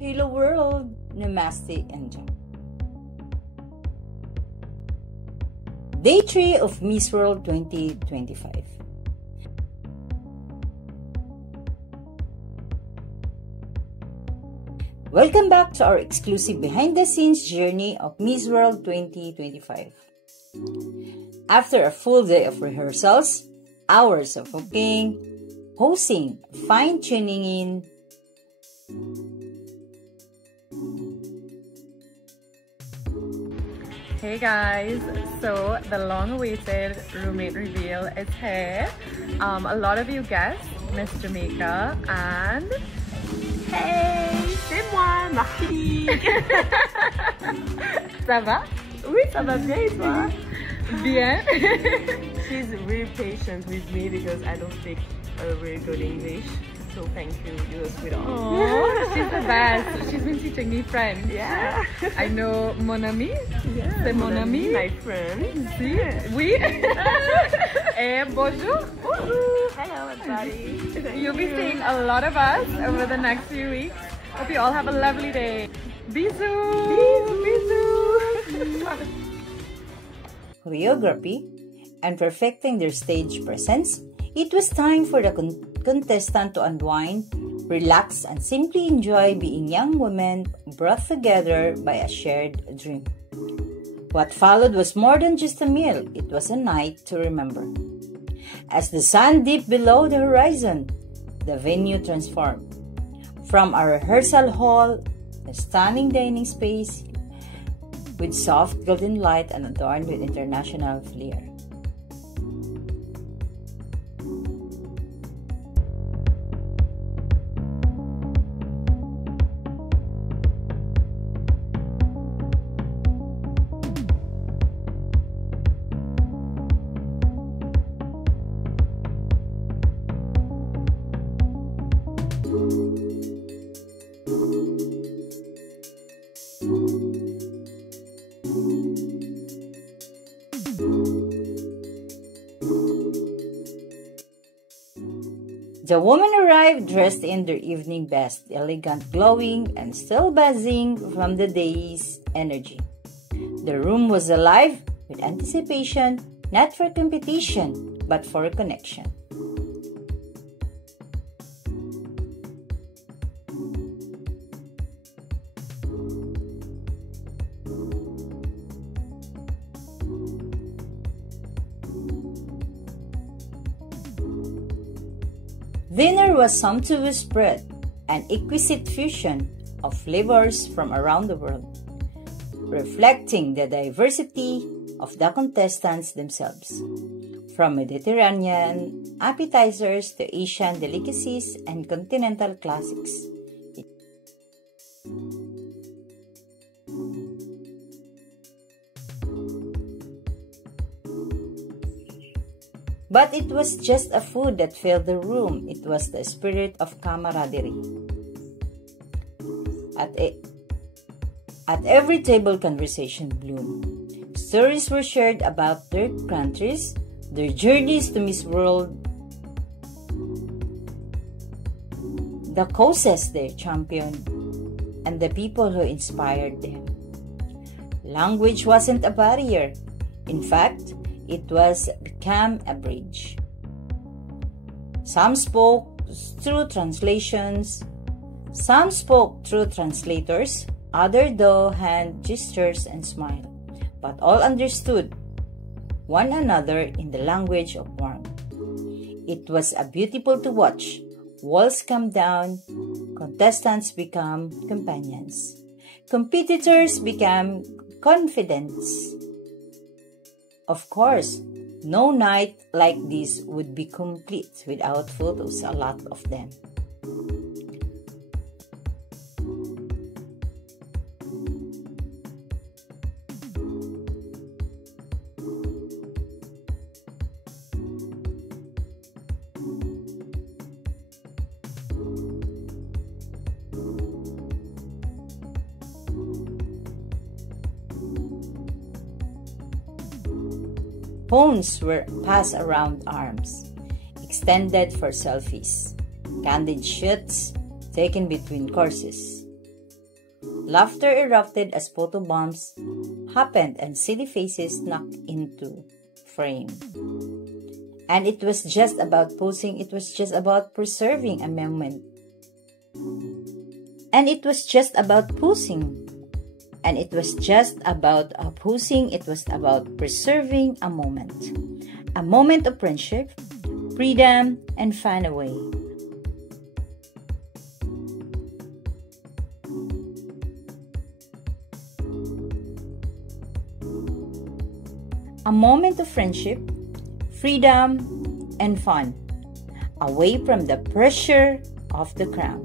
Hello world, Namaste and Jam. Day 3 of Miss World 2025. Welcome back to our exclusive behind-the-scenes journey of Miss World 2025. After a full day of rehearsals, hours of cooking, hosting, fine-tuning in, hey guys, so the long-awaited roommate reveal is here. A lot of you guessed Miss Jamaica and Hey, c'est moi, Marie. ça va? Oui, ça va bien et toi? Bien. She's really patient with me because I don't speak very good English. So thank you, you're a sweetheart. Oh, she's the best. She's been teaching me French. Yeah. I know mon ami. Yeah, C'est mon ami. my friend. Si. Oui. Eh, bonjour. Hello, everybody. You'll be seeing a lot of us over the next few weeks. Hope you all have a lovely day. Bisous. Bisous. choreography, and perfecting their stage presence, it was time for the contestant to unwind, relax, and simply enjoy being young women brought together by a shared dream. What followed was more than just a meal, it was a night to remember. As the sun dipped below the horizon, the venue transformed. From a rehearsal hall, a stunning dining space with soft golden light and adorned with international flair. The women arrived dressed in their evening best, elegant, glowing, and still buzzing from the day's energy. The room was alive with anticipation, not for competition, but for a connection. Dinner was sumptuous spread, an exquisite fusion of flavors from around the world, reflecting the diversity of the contestants themselves, from Mediterranean appetizers to Asian delicacies and continental classics. But it was just a food that filled the room. It was the spirit of camaraderie. At every table, conversation bloomed. Stories were shared about their countries, their journeys to Miss World, the causes they championed, and the people who inspired them. Language wasn't a barrier. In fact, it was become a bridge. Some spoke through translations, some spoke through translators, others though hand gestures and smile, but all understood one another in the language of warmth. It was a beautiful to watch. Walls come down, contestants become companions, competitors become confidants. Of course, no night like this would be complete without photos, a lot of them. Phones were passed around arms, extended for selfies, candid shots taken between courses. Laughter erupted as photo bombs happened and silly faces knocked into frame. And it was just about posing, it was just about preserving a moment. And it was just about posing. And it was just about posing, it was about preserving a moment. A moment of friendship, freedom, and fun away. A moment of friendship, freedom, and fun, away from the pressure of the crown.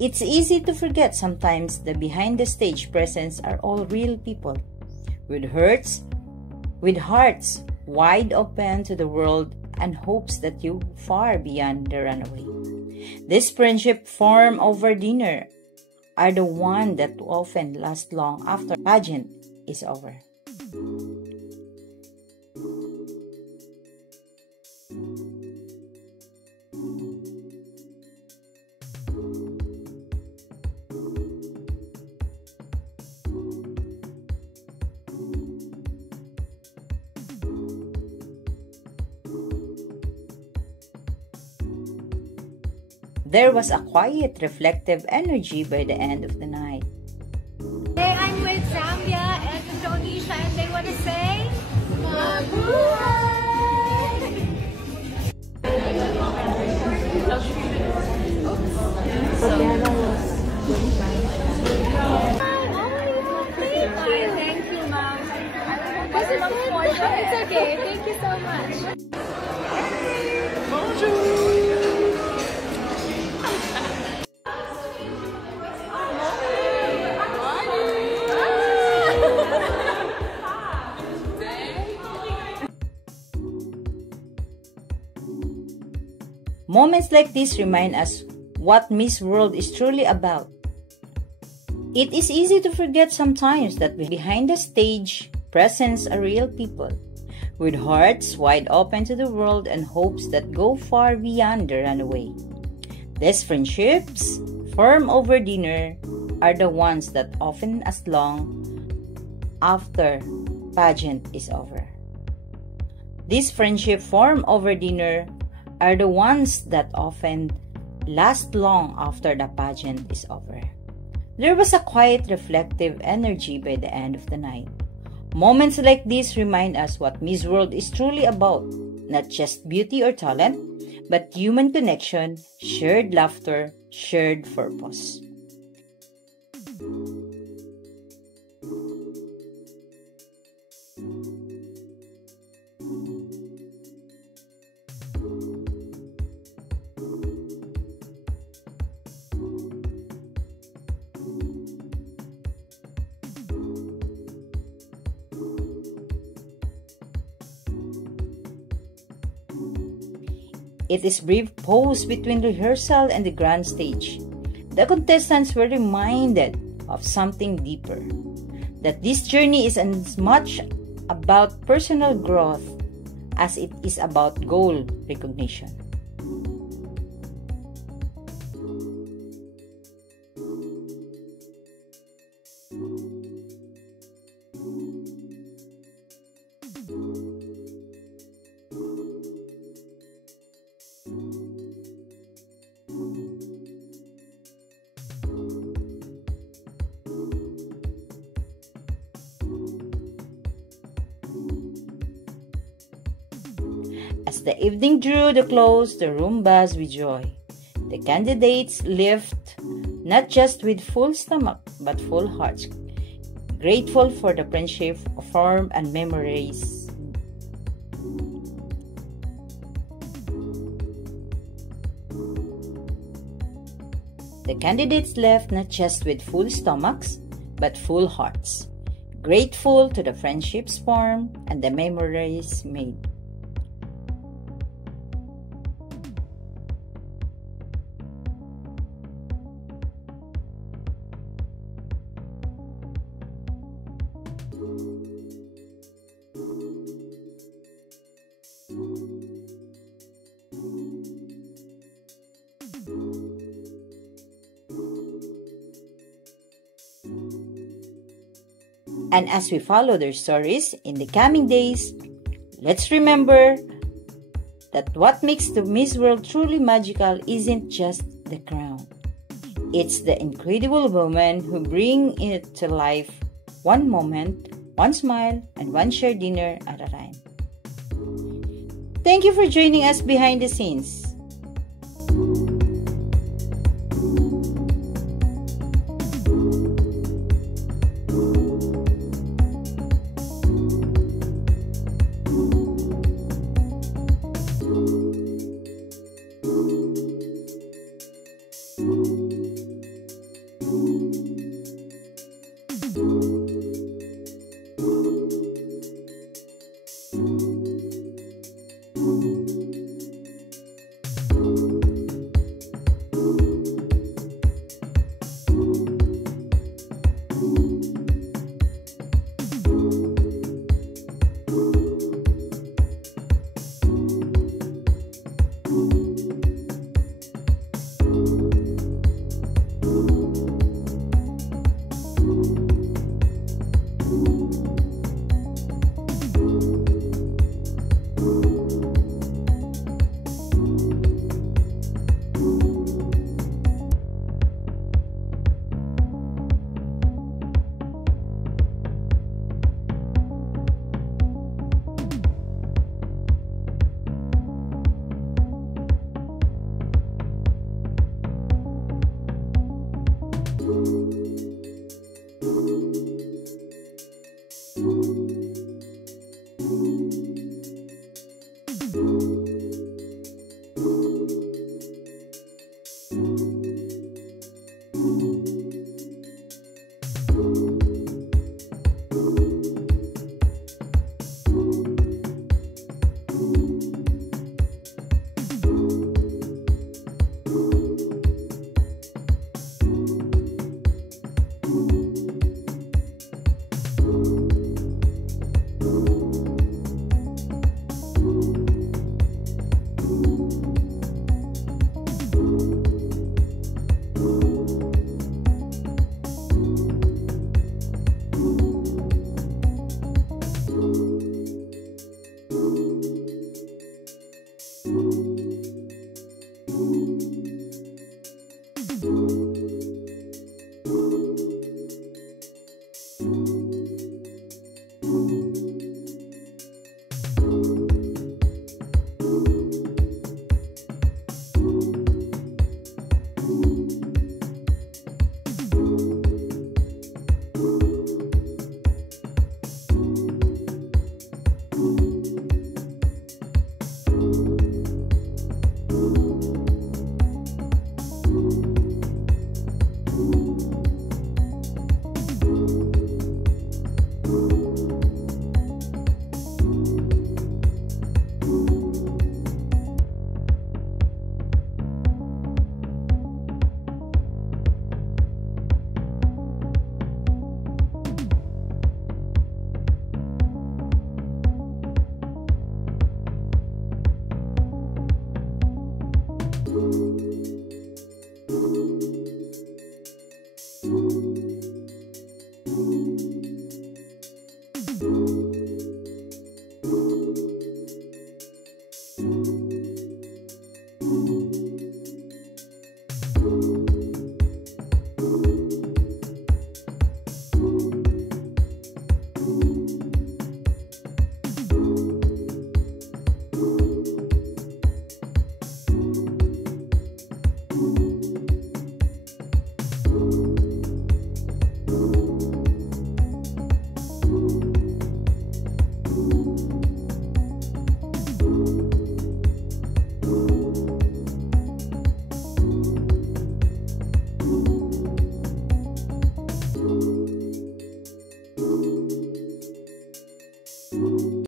It's easy to forget sometimes the behind-the-stage presence are all real people, with hearts wide open to the world and hopes that you far beyond the runaway. This friendship formed over dinner are the one that often last long after pageant is over. There was a quiet, reflective energy by the end of the night. Hey, I'm with Zambia and Indonesia, and they want to say, Mabuhay! Thank you, Mom. Was it fun? It's okay. Thank you so much. Bonjour. Moments like this remind us what Miss World is truly about. It is easy to forget sometimes that behind the stage presence are real people, with hearts wide open to the world and hopes that go far beyond the runaway. These friendships, formed over dinner, are the ones that often last long after pageant is over. This friendship formed over dinner are the ones that often last long after the pageant is over. There was a quiet, reflective energy by the end of the night. Moments like this remind us what Miss World is truly about, not just beauty or talent, but human connection, shared laughter, shared purpose. It is brief pause between rehearsal and the grand stage. The contestants were reminded of something deeper, that this journey is as much about personal growth as it is about goal recognition. As the evening drew to close, the room buzzed with joy. The candidates left not just with full stomach, but full hearts, grateful for the friendship formed and memories. The candidates left not just with full stomachs, but full hearts, grateful to the friendships formed and the memories made. And as we follow their stories in the coming days, let's remember that what makes the Miss World truly magical isn't just the crown. It's the incredible women who bring it to life one moment, one smile, and one shared dinner at a time. Thank you for joining us behind the scenes.